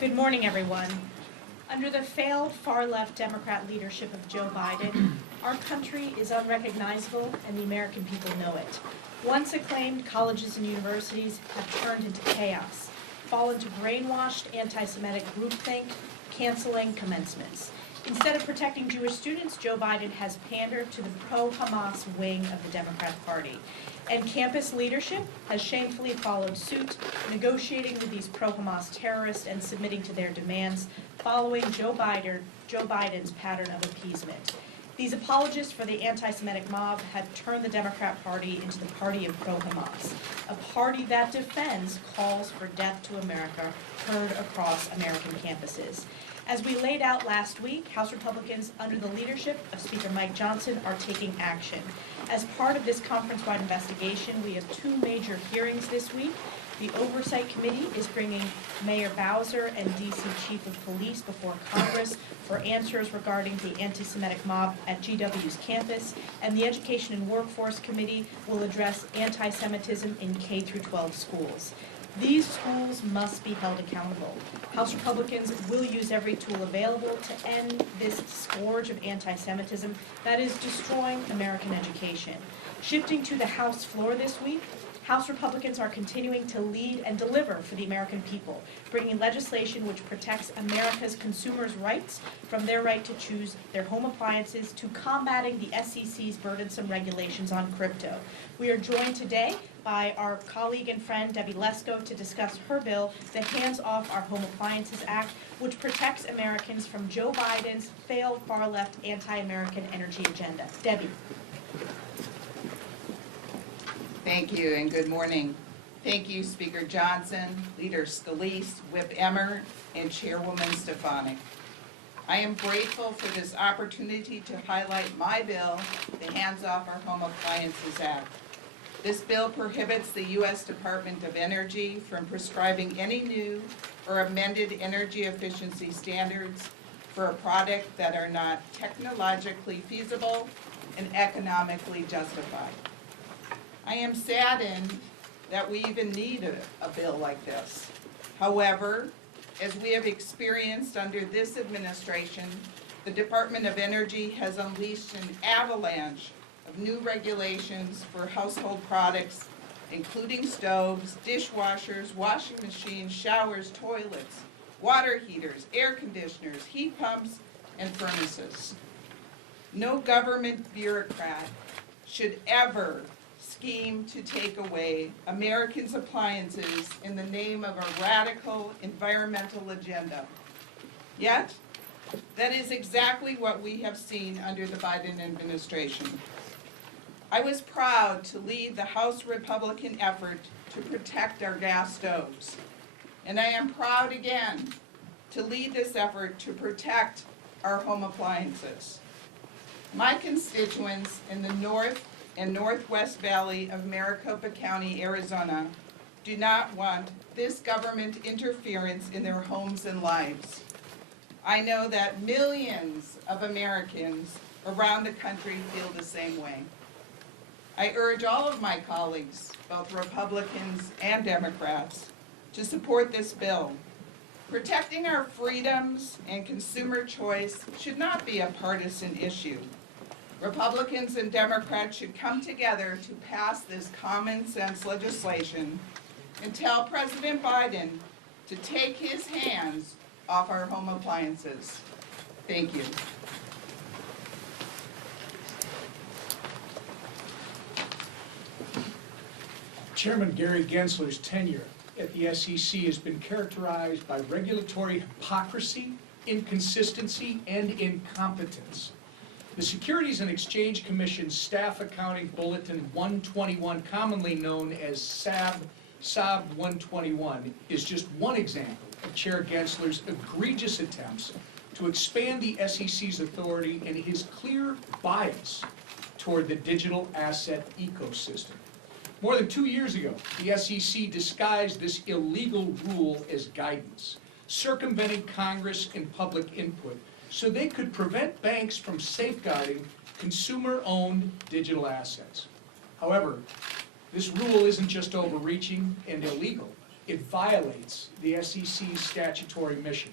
Good morning, everyone. Under the failed far-left Democrat leadership of Joe Biden, our country is unrecognizable and the American people know it. Once acclaimed colleges and universities have turned into chaos, fallen to brainwashed anti-Semitic groupthink, canceling commencements. Instead of protecting Jewish students, Joe Biden has pandered to the pro-Hamas wing of the Democrat Party. And campus leadership has shamefully followed suit, negotiating with these pro-Hamas terrorists and submitting to their demands, following Joe Biden's pattern of appeasement. These apologists for the anti-Semitic mob have turned the Democrat Party into the party of pro-Hamas, a party that defends calls for death to America heard across American campuses. As we laid out last week, House Republicans, under the leadership of Speaker Mike Johnson, are taking action. As part of this conference-wide investigation, we have two major hearings this week. The Oversight Committee is bringing Mayor Bowser and D.C. Chief of Police before Congress for answers regarding the anti-Semitic mob at GW's campus, and the Education and Workforce Committee will address anti-Semitism in K-12 schools. These schools must be held accountable. House Republicans will use every tool available to end this scourge of anti-Semitism that is destroying American education. Shifting to the House floor this week, House Republicans are continuing to lead and deliver for the American people, bringing legislation which protects America's consumers' rights, from their right to choose their home appliances to combating the SEC's burdensome regulations on crypto. We are joined today by our colleague and friend Debbie Lesko to discuss her bill, the Hands Off Our Home Appliances Act, which protects Americans from Joe Biden's failed far-left anti-American energy agenda. Debbie. Thank you and good morning. Thank you, Speaker Johnson, Leader Scalise, Whip Emmer, and Chairwoman Stefanik. I am grateful for this opportunity to highlight my bill, the Hands Off Our Home Appliances Act. This bill prohibits the U.S. Department of Energy from prescribing any new or amended energy efficiency standards for a product that are not technologically feasible and economically justified. I am saddened that we even need a bill like this. However, as we have experienced under this administration, the Department of Energy has unleashed an avalanche of new regulations for household products, including stoves, dishwashers, washing machines, showers, toilets, water heaters, air conditioners, heat pumps, and furnaces. No government bureaucrat should ever scheme to take away Americans' appliances in the name of a radical environmental agenda. Yet, that is exactly what we have seen under the Biden administration. I was proud to lead the House Republican effort to protect our gas stoves. And I am proud again to lead this effort to protect our home appliances. My constituents in the North and Northwest Valley of Maricopa County, Arizona, do not want this government interference in their homes and lives. I know that millions of Americans around the country feel the same way. I urge all of my colleagues, both Republicans and Democrats, to support this bill. Protecting our freedoms and consumer choice should not be a partisan issue. Republicans and Democrats should come together to pass this common sense legislation and tell President Biden to take his hands off our home appliances. Thank you. Chairman Gary Gensler's tenure at the SEC has been characterized by regulatory hypocrisy, inconsistency, and incompetence. The Securities and Exchange Commission's Staff Accounting Bulletin 121, commonly known as SAB 121, is just one example of Chair Gensler's egregious attempts to expand the SEC's authority and his clear bias toward the digital asset ecosystem. More than 2 years ago, the SEC disguised this illegal rule as guidance, circumventing Congress and public input so they could prevent banks from safeguarding consumer-owned digital assets. However, this rule isn't just overreaching and illegal. it violates the SEC's statutory mission.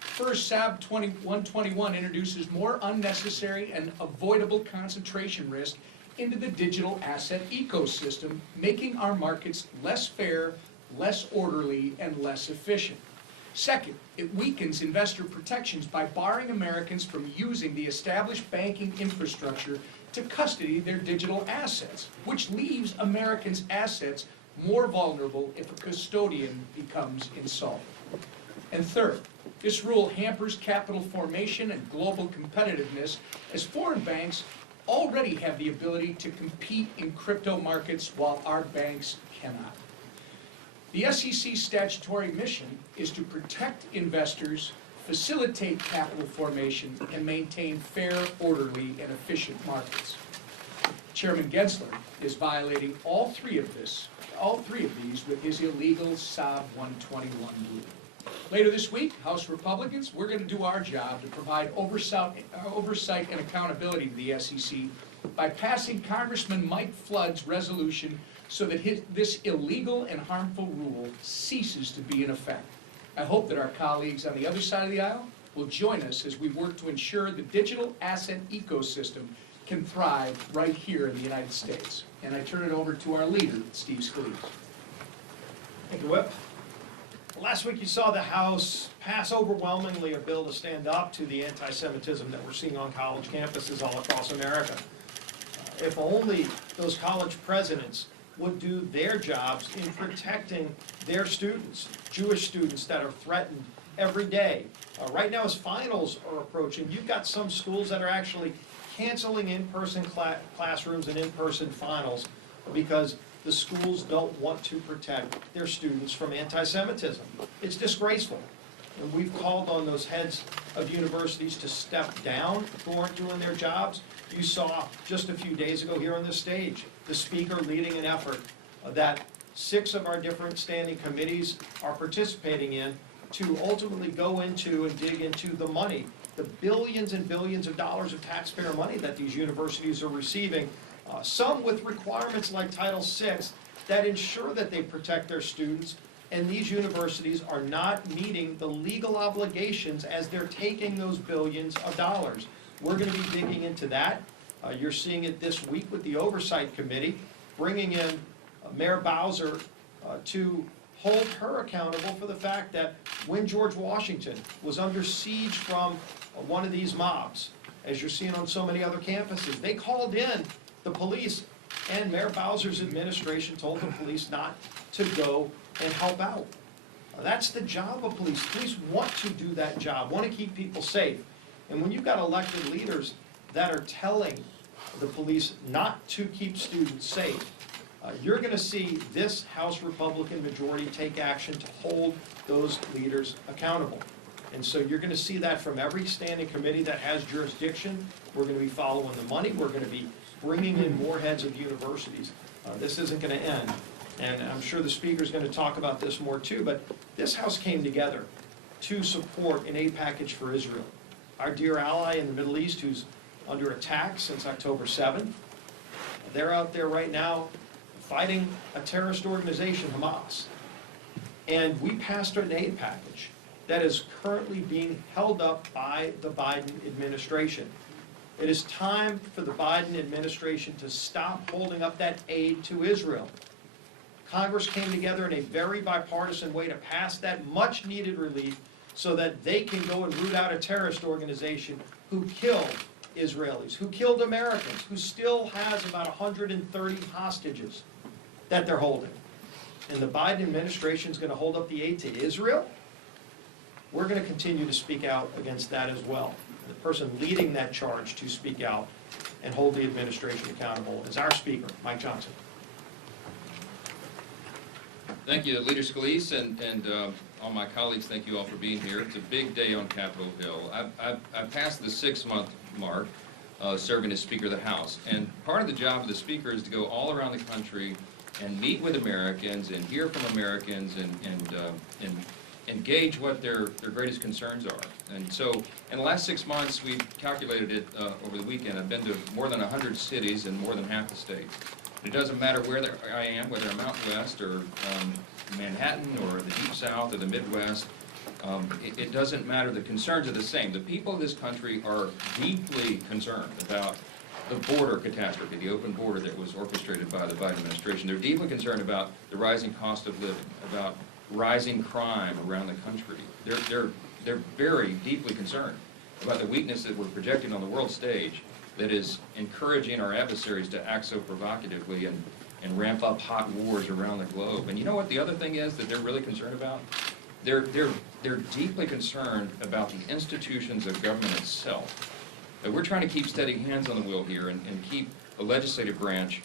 First, SAB 121 introduces more unnecessary and avoidable concentration risk into the digital asset ecosystem, making our markets less fair, less orderly, and less efficient. Second, it weakens investor protections by barring Americans from using the established banking infrastructure to custody their digital assets, which leaves Americans' assets more vulnerable if a custodian becomes insolvent. And third, this rule hampers capital formation and global competitiveness, as foreign banks already have the ability to compete in crypto markets while our banks cannot. The SEC's statutory mission is to protect investors, facilitate capital formation, and maintain fair, orderly, and efficient markets. Chairman Gensler is violating all three of these with his illegal SAB 121 rule. Later this week, House Republicans, we're going to do our job to provide oversight and accountability to the SEC by passing Congressman Mike Flood's resolution so that this illegal and harmful rule ceases to be in effect. I hope that our colleagues on the other side of the aisle will join us as we work to ensure the digital asset ecosystem can thrive right here in the United States. And I turn it over to our leader, Steve Scalise. Thank you, Whip. Last week you saw the House pass overwhelmingly a bill to stand up to the anti-Semitism that we're seeing on college campuses all across America. If only those college presidents would do their jobs in protecting their students, Jewish students that are threatened every day. Right now as finals are approaching, you've got some schools that are actually canceling in-person classrooms and in-person finals because the schools don't want to protect their students from anti-Semitism. It's disgraceful. And we've called on those heads of universities to step down who aren't doing their jobs. You saw just a few days ago here on this stage, the speaker leading an effort that 6 of our different standing committees are participating in to ultimately go into and dig into the money, the billions and billions of dollars of taxpayer money that these universities are receiving, some with requirements like Title VI that ensure that they protect their students, and these universities are not meeting the legal obligations as they're taking those billions of dollars. We're going to be digging into that. You're seeing it this week with the Oversight Committee, bringing in Mayor Bowser to hold her accountable for the fact that when George Washington was under siege from one of these mobs, as you're seeing on so many other campuses, they called in the police, and Mayor Bowser's administration told the police not to go and help out. That's the job of police. Police want to do that job, want to keep people safe. And when you've got elected leaders that are telling the police not to keep students safe, you're going to see this House Republican majority take action to hold those leaders accountable. And so you're going to see that from every standing committee that has jurisdiction. We're going to be following the money. We're going to be bringing in more heads of universities. This isn't going to end. And I'm sure the speaker's going to talk about this more too, but this House came together to support an aid package for Israel, our dear ally in the Middle East who's under attack since October 7th. They're out there right now fighting a terrorist organization, Hamas. And we passed an aid package that is currently being held up by the Biden administration. It is time for the Biden administration to stop holding up that aid to Israel. Congress came together in a very bipartisan way to pass that much-needed relief so that they can go and root out a terrorist organization who killed Israelis, who killed Americans, who still has about 130 hostages that they're holding. And the Biden administration is going to hold up the aid to Israel? We're going to continue to speak out against that as well. The person leading that charge to speak out and hold the administration accountable is our Speaker, Mike Johnson. Thank you, Leader Scalise, and all my colleagues, thank you all for being here. It's a big day on Capitol Hill. I've passed the 6-month mark serving as Speaker of the House, and part of the job of the Speaker is to go all around the country and meet with Americans and hear from Americans and engage what their greatest concerns are. And so in the last 6 months, we've calculated it over the weekend. I've been to more than 100 cities in more than half the state. It doesn't matter where I am, whether I'm out west or Manhattan or the Deep South or the Midwest. It doesn't matter, the concerns are the same. The people of this country are deeply concerned about the border catastrophe, the open border that was orchestrated by the Biden administration. They're deeply concerned about the rising cost of living, about rising crime around the country. They're very deeply concerned about the weakness that we're projecting on the world stage that is encouraging our adversaries to act so provocatively and ramp up hot wars around the globe. And you know what the other thing is that they're really concerned about? They're deeply concerned about the institutions of government itself. That we're trying to keep steady hands on the wheel here and keep the legislative branch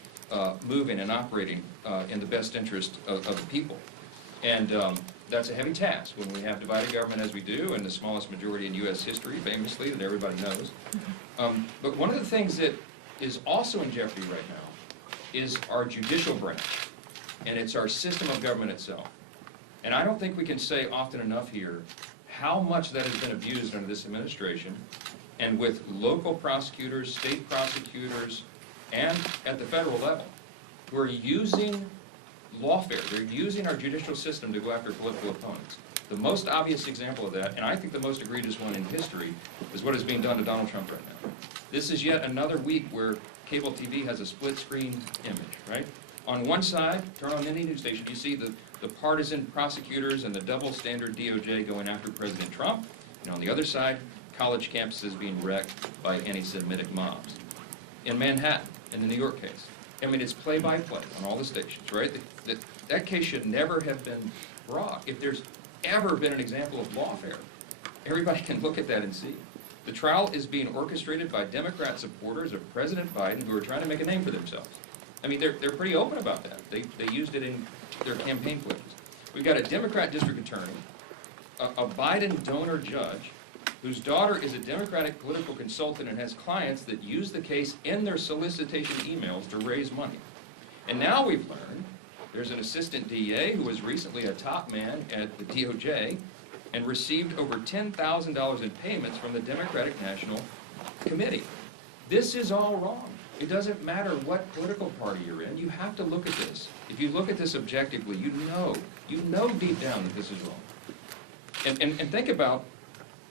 moving and operating in the best interest of the people. And that's a heavy task when we have divided government as we do, and the smallest majority in U.S. history, famously, that everybody knows. But one of the things that is also in jeopardy right now is our judicial branch, and it's our system of government itself. And I don't think we can say often enough here how much that has been abused under this administration, and with local prosecutors, state prosecutors, and at the federal level, who are using lawfare. They're using our judicial system to go after political opponents. The most obvious example of that, and I think the most egregious one in history, is what is being done to Donald Trump right now. This is yet another week where cable TV has a split-screen image, right? On one side, turn on any news station, you see the partisan prosecutors and the double-standard DOJ going after President Trump, and on the other side, college campuses being wrecked by anti-Semitic mobs. In Manhattan, in the New York case, I mean, it's play-by-play on all the stations, right? That case should never have been brought. If there's ever been an example of lawfare, everybody can look at that and see. The trial is being orchestrated by Democrat supporters of President Biden who are trying to make a name for themselves. I mean, they're pretty open about that. They used it in their campaign pledges. We've got a Democrat district attorney, a Biden donor judge, whose daughter is a Democratic political consultant and has clients that use the case in their solicitation emails to raise money. And now we've learned there's an assistant DA who was recently a top man at the DOJ and received over $10,000 in payments from the Democratic National Committee. This is all wrong. It doesn't matter what political party you're in. You have to look at this. If you look at this objectively, you know deep down that this is wrong. And think about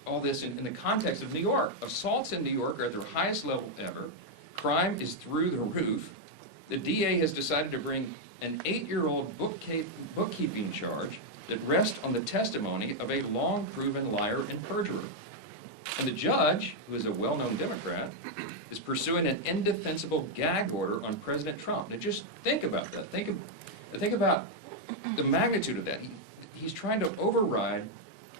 all this in the context of New York. Assaults in New York are at their highest level ever. Crime is through the roof. The DA has decided to bring an 8-year-old bookkeeping charge that rests on the testimony of a long-proven liar and perjurer. And the judge, who is a well-known Democrat, is pursuing an indefensible gag order on President Trump. Now just think about that. Think about the magnitude of that. He's trying to override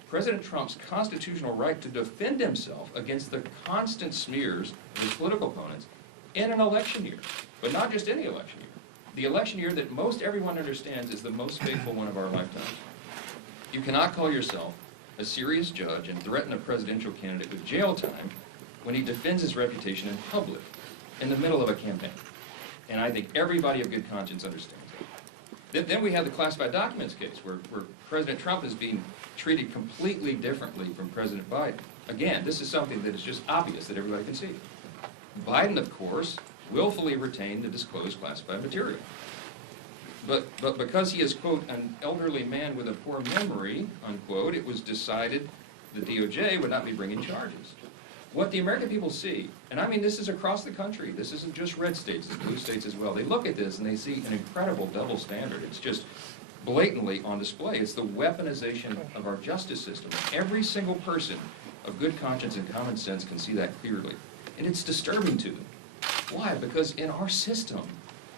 President Trump's constitutional right to defend himself against the constant smears of his political opponents in an election year. But not just any election year. The election year that most everyone understands is the most fateful one of our lifetimes. You cannot call yourself a serious judge and threaten a presidential candidate with jail time when he defends his reputation in public, in the middle of a campaign. And I think everybody of good conscience understands that. Then we have the classified documents case, where President Trump is being treated completely differently from President Biden. Again, this is something that is just obvious that everybody can see. Biden, of course, willfully retained the disclosed classified material. But because he is, quote, an elderly man with a poor memory, unquote, it was decided the DOJ would not be bringing charges. What the American people see, and I mean this is across the country, this isn't just red states, it's blue states as well, they look at this and they see an incredible double standard. It's just blatantly on display. It's the weaponization of our justice system. Every single person of good conscience and common sense can see that clearly. And it's disturbing to them. Why? Because in our system,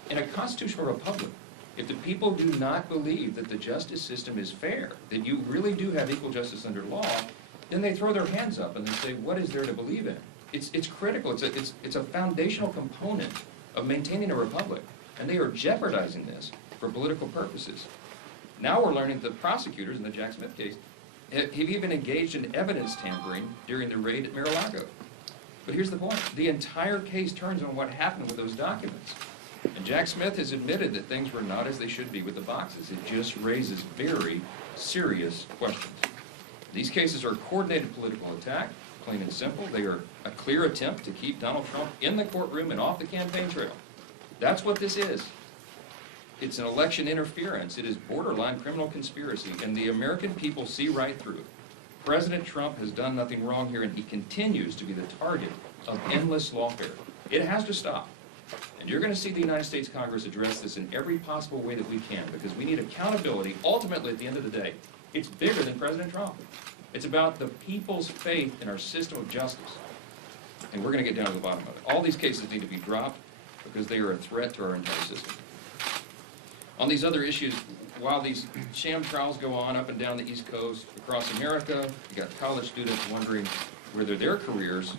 in a constitutional republic, if the people do not believe that the justice system is fair, that you really do have equal justice under law, then they throw their hands up and they say, what is there to believe in? It's critical. It's a foundational component of maintaining a republic. And they are jeopardizing this for political purposes. Now we're learning that the prosecutors in the Jack Smith case have even engaged in evidence tampering during the raid at Mar-a-Lago. But here's the point. The entire case turns on what happened with those documents. And Jack Smith has admitted that things were not as they should be with the boxes. It just raises very serious questions. These cases are a coordinated political attack, plain and simple. They are a clear attempt to keep Donald Trump in the courtroom and off the campaign trail. That's what this is. It's an election interference. It is borderline criminal conspiracy, and the American people see right through it. President Trump has done nothing wrong here, and he continues to be the target of endless lawfare. It has to stop. And you're going to see the United States Congress address this in every possible way that we can, because we need accountability. Ultimately, at the end of the day, it's bigger than President Trump. It's about the people's faith in our system of justice. And we're going to get down to the bottom of it. All these cases need to be dropped because they are a threat to our entire system. On these other issues, while these sham trials go on up and down the East Coast, across America, you got college students wondering whether their careers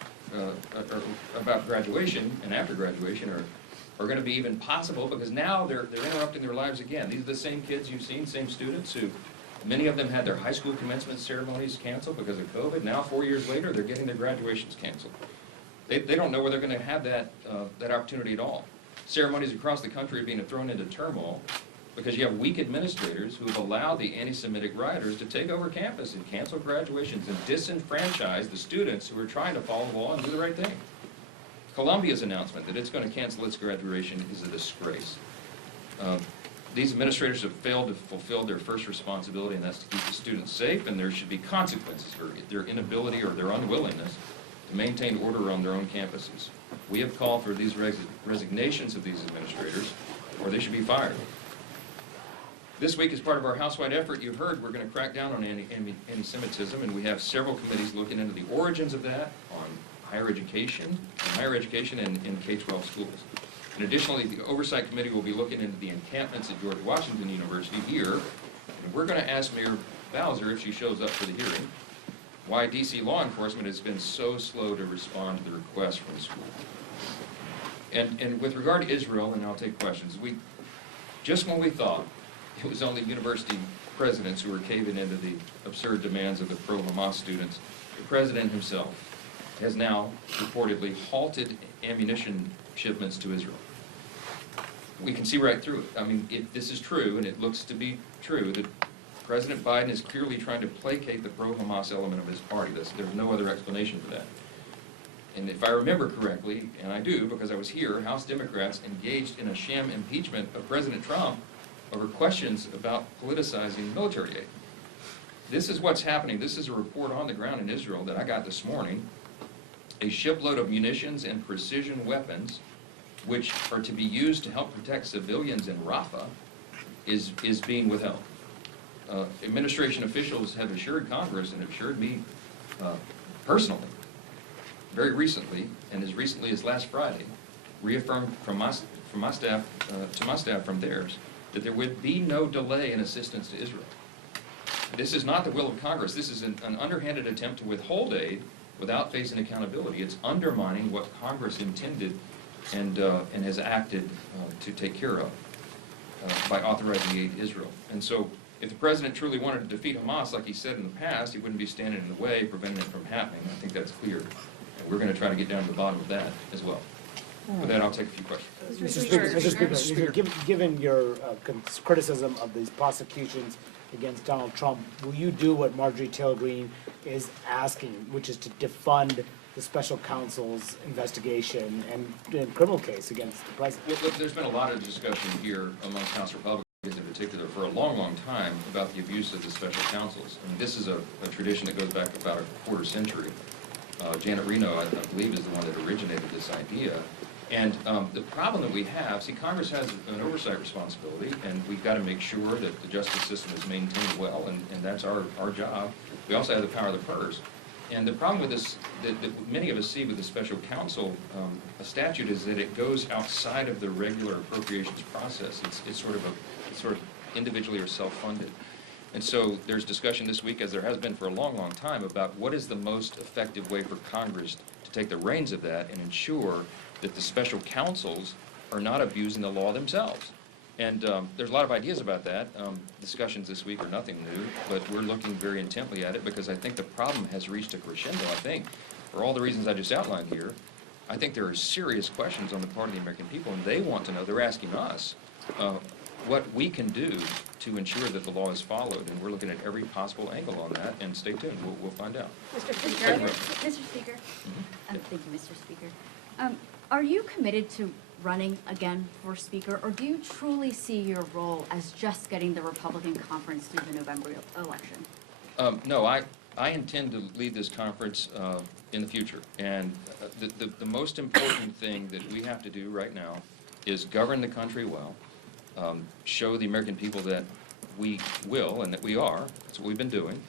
about graduation and after graduation are going to be even possible, because now they're interrupting their lives again. These are the same kids you've seen, same students who, many of them had their high school commencement ceremonies canceled because of COVID. Now, 4 years later, they're getting their graduations canceled. They don't know where they're going to have that opportunity at all. Ceremonies across the country are being thrown into turmoil because you have weak administrators who have allowed the anti-Semitic rioters to take over campus and cancel graduations and disenfranchise the students who are trying to follow the law and do the right thing. Columbia's announcement that it's going to cancel its graduation is a disgrace. These administrators have failed to fulfill their first responsibility, and that's to keep the students safe, and there should be consequences for their inability or their unwillingness to maintain order on their own campuses. We have called for these resignations of these administrators, or they should be fired. This week, as part of our house-wide effort, you've heard we're going to crack down on anti-Semitism, and we have several committees looking into the origins of that on higher education and K-12 schools. And additionally, the Oversight Committee will be looking into the encampments at George Washington University here. And we're going to ask Mayor Bowser, if she shows up for the hearing, why D.C. law enforcement has been so slow to respond to the request from the school. And with regard to Israel, and I'll take questions, just when we thought it was only university presidents who were caving into the absurd demands of the pro-Hamas students, the president himself has now reportedly halted ammunition shipments to Israel. We can see right through it. I mean, if this is true, and it looks to be true, that President Biden is clearly trying to placate the pro-Hamas element of his party. There's no other explanation for that. And if I remember correctly, and I do because I was here, House Democrats engaged in a sham impeachment of President Trump over questions about politicizing military aid. This is what's happening. This is a report on the ground in Israel that I got this morning. A shipload of munitions and precision weapons, which are to be used to help protect civilians in Rafah, is being withheld. Administration officials have assured Congress and have assured me personally, very recently, and as recently as last Friday, reaffirmed from my staff to my staff from theirs, that there would be no delay in assistance to Israel. This is not the will of Congress. This is an underhanded attempt to withhold aid without facing accountability. It's undermining what Congress intended and has acted to take care of by authorizing aid to Israel. And so if the president truly wanted to defeat Hamas like he said in the past, he wouldn't be standing in the way, preventing it from happening. I think that's clear. And we're going to try to get down to the bottom of that as well. With that, I'll take a few questions. Mr. Speaker, given your criticism of these prosecutions against Donald Trump, will you do what Marjorie Taylor Greene is asking, which is to defund the special counsel's investigation and criminal case against the president? Well, look, there's been a lot of discussion here amongst House Republicans in particular for a long, long time about the abuse of the special counsels. I mean, this is a tradition that goes back about a quarter century. Janet Reno, I believe, is the one that originated this idea. And the problem that we have, see, Congress has an oversight responsibility, and we've got to make sure that the justice system is maintained well, and that's our job. We also have the power of the purse. And the problem with this, that many of us see with the special counsel a statute, is that it goes outside of the regular appropriations process. It's sort of individually or self-funded. And so there's discussion this week, as there has been for a long, long time, about what is the most effective way for Congress to take the reins of that and ensure that the special counsels are not abusing the law themselves. And there's a lot of ideas about that. Discussions this week are nothing new, but we're looking very intently at it because I think the problem has reached a crescendo. I think, for all the reasons I just outlined here, I think there are serious questions on the part of the American people, and they want to know, they're asking us, what we can do to ensure that the law is followed, and we're looking at every possible angle on that, and stay tuned, we'll find out. Mr. Speaker. Mr. Speaker. Thank you, Mr. Speaker. Are you committed to running again for Speaker, or do you truly see your role as just getting the Republican conference through the November election? No, I intend to lead this conference in the future. And the most important thing that we have to do right now is govern the country well, show the American people that we will and that we are. That's what we've been doing.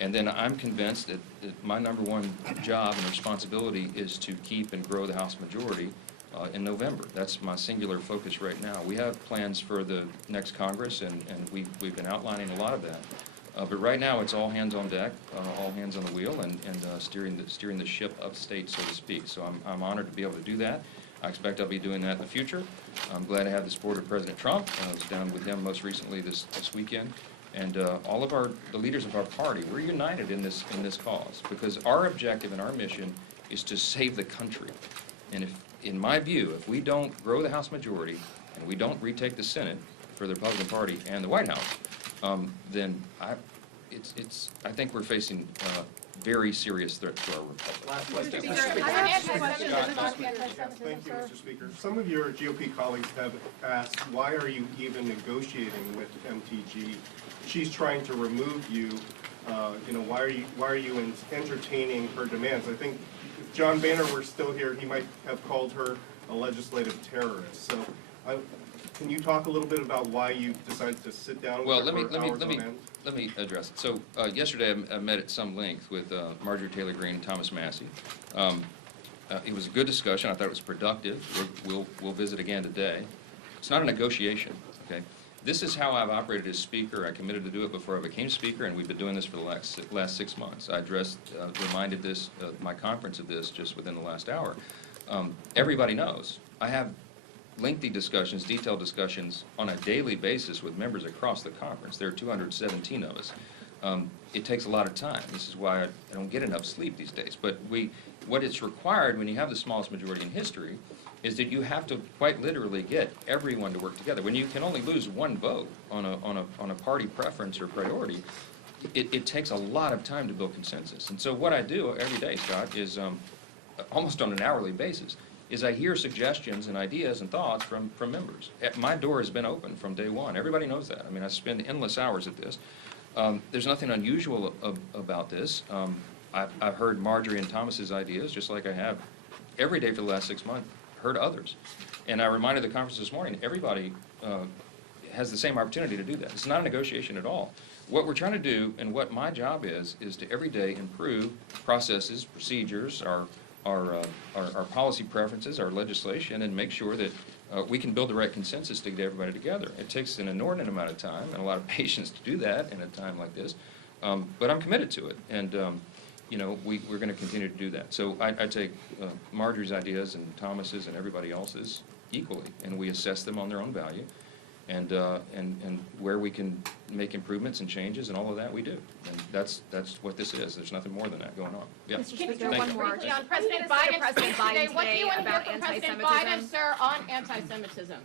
And then I'm convinced that my number one job and responsibility is to keep and grow the House majority in November. That's my singular focus right now. We have plans for the next Congress, and we've been outlining a lot of that. But right now, it's all hands on deck, all hands on the wheel, and steering the ship upstate, so to speak. So I'm honored to be able to do that. I expect I'll be doing that in the future. I'm glad to have the support of President Trump. I was down with him most recently this weekend. And all of the leaders of our party, we're united in this cause, because our objective and our mission is to save the country. And in my view, if we don't grow the House majority and we don't retake the Senate for the Republican Party and the White House, then I think we're facing very serious threat to our republic. Last question. Speaker, I have a question. Thank you, Mr. Speaker. Some of your GOP colleagues have asked, why are you even negotiating with MTG? She's trying to remove you. Why are you entertaining her demands? I think if John Boehner were still here, he might have called her a legislative terrorist. So, can you talk a little bit about why you decided to sit down with her for hours on end? Let me address it. So yesterday I met at some length with Marjorie Taylor Greene and Thomas Massey. It was a good discussion. I thought it was productive. We'll visit again today. It's not a negotiation, okay? This is how I've operated as Speaker. I committed to do it before I became Speaker, and we've been doing this for the last 6 months. I reminded my conference of this just within the last hour. Everybody knows. I have lengthy discussions, detailed discussions on a daily basis with members across the conference. There are 217 of us. It takes a lot of time. This is why I don't get enough sleep these days. But what it's required when you have the smallest majority in history is that you have to quite literally get everyone to work together. When you can only lose one vote on a party preference or priority, it takes a lot of time to build consensus. And so what I do every day, Scott, is almost on an hourly basis, is I hear suggestions and ideas and thoughts from members. My door has been open from day one. Everybody knows that. I mean, I spend endless hours at this. There's nothing unusual about this. I've heard Marjorie and Thomas's ideas, just like I have every day for the last 6 months, heard others. And I reminded the conference this morning, everybody has the same opportunity to do that. It's not a negotiation at all. What we're trying to do, and what my job is to every day improve processes, procedures, our policy preferences, our legislation, and make sure that we can build the right consensus to get everybody together. It takes an inordinate amount of time and a lot of patience to do that in a time like this, but I'm committed to it, and we're going to continue to do that. So I take Marjorie's ideas and Thomas's and everybody else's equally, and we assess them on their own value, and where we can make improvements and changes and all of that we do. And that's what this is. There's nothing more than that going on. Yeah. Mr. Speaker, Thank one you. more. Briefly on President Biden today. What do you want to hear from President Biden, sir, on anti-Semitism?